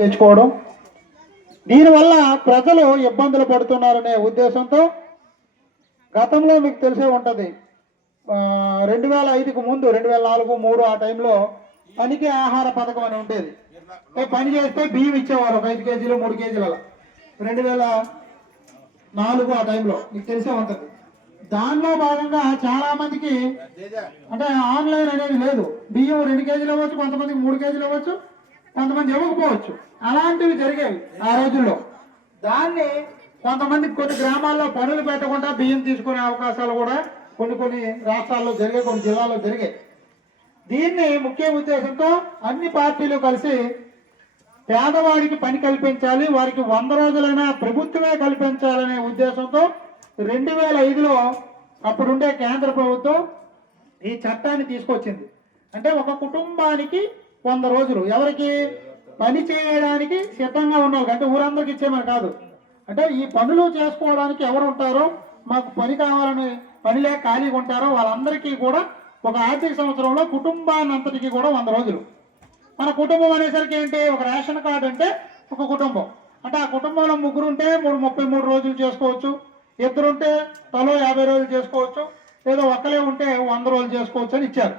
తెచ్చుకోవడం. దీనివల్ల ప్రజలు ఇబ్బందులు పడుతున్నారనే ఉద్దేశంతో గతంలో మీకు తెలిసే ఉంటుంది. రెండు వేల ఐదుకు ముందు రెండు వేల నాలుగు మూడు ఆ టైంలో పనికి ఆహార పథకం అని ఉండేది. పని చేస్తే బియ్యం ఇచ్చేవారు ఒక ఐదు కేజీలు మూడు కేజీలు అలా రెండు వేల నాలుగు ఆ టైంలో మీకు తెలిసే ఉంటుంది. దానిలో భాగంగా చాలా మందికి అంటే ఆన్లైన్ అనేది లేదు. బియ్యం రెండు కేజీలు ఇవ్వచ్చు కొంతమందికి మూడు కేజీలు ఇవ్వచ్చు కొంతమంది ఇవ్వకపోవచ్చు. అలాంటివి జరిగేవి ఆ రోజుల్లో. దాన్ని కొంతమంది కొన్ని గ్రామాల్లో పనులు పెట్టకుండా బియ్యం తీసుకునే అవకాశాలు కూడా కొన్ని కొన్ని రాష్ట్రాల్లో జరిగే కొన్ని జిల్లాల్లో జరిగాయి. దీన్ని ముఖ్య ఉద్దేశంతో అన్ని పార్టీలు కలిసి పేదవాడికి పని కల్పించాలి వారికి వంద రోజులైనా ప్రభుత్వమే కల్పించాలనే ఉద్దేశంతో రెండు వేల ఐదులో అప్పుడుండే కేంద్ర ప్రభుత్వం ఈ చట్టాన్ని తీసుకొచ్చింది. అంటే ఒక కుటుంబానికి వంద రోజులు. ఎవరికి? పని చేయడానికి సిద్ధంగా ఉన్నారు అంటే ఊరందరికి ఇచ్చేమని కాదు. అంటే ఈ పనులు చేసుకోవడానికి ఎవరు ఉంటారో? మాకు పని కావాలని పని లేక ఖాళీగా ఉంటారో వాళ్ళందరికీ కూడా ఒక ఆర్థిక సంవత్సరంలో కుటుంబాన్ని అంతటికి కూడా వంద రోజులు. మన కుటుంబం అనేసరికి ఏంటి? ఒక రేషన్ కార్డు అంటే ఒక కుటుంబం. అంటే ఆ కుటుంబంలో ముగ్గురు ఉంటే మూడు ముప్పై మూడు రోజులు చేసుకోవచ్చు. ఇద్దరు ఉంటే తలో యాభై రోజులు చేసుకోవచ్చు. లేదా ఒక్కలే ఉంటే వంద రోజులు చేసుకోవచ్చు అని ఇచ్చారు.